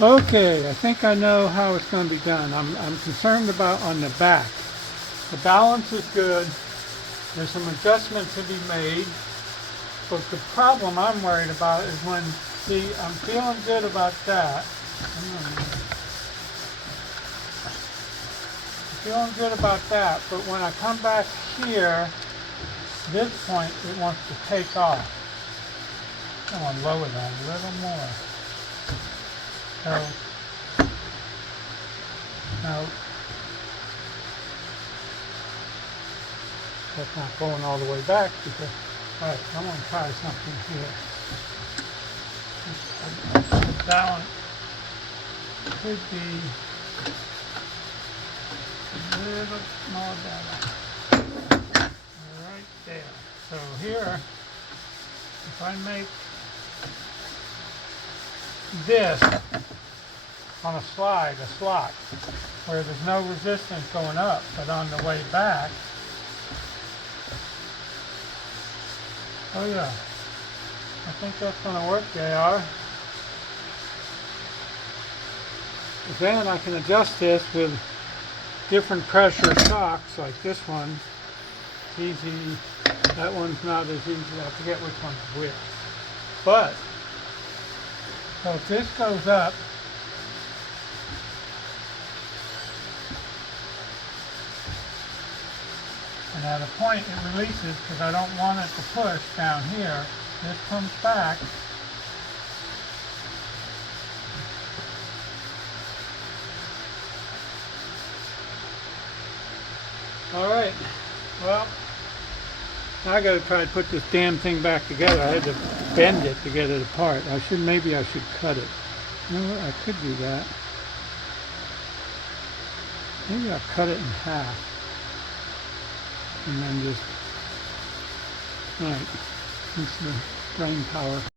Okay, I think I know how it's going to be done. I'm concerned about on the back. The balance is good. There's some adjustments to be made. But the problem I'm worried about is when, see, I'm feeling good about that. I'm feeling good about that, but when I come back here, this point, it wants to take off. I want to lower that a little more. So, now, that's not going all the way back because, alright, I'm going to try something here. The balance could be a little more better. Right there. So here, if I make this on a slide, a slot, where there's no resistance going up, but on the way back, oh yeah, I think that's going to work, JR. Then I can adjust this with different pressure shocks, like this one. It's easy. That one's not as easy. I forget which one's which. But, so if this goes up, and at a point it releases because I don't want it to push down here, this comes back. Alright, well, now I gotta try to put this damn thing back together. I had to bend it to get it apart. Maybe I should cut it. You know what, I could do that. Maybe I'll cut it in half. And then just, alright, it's the brain power.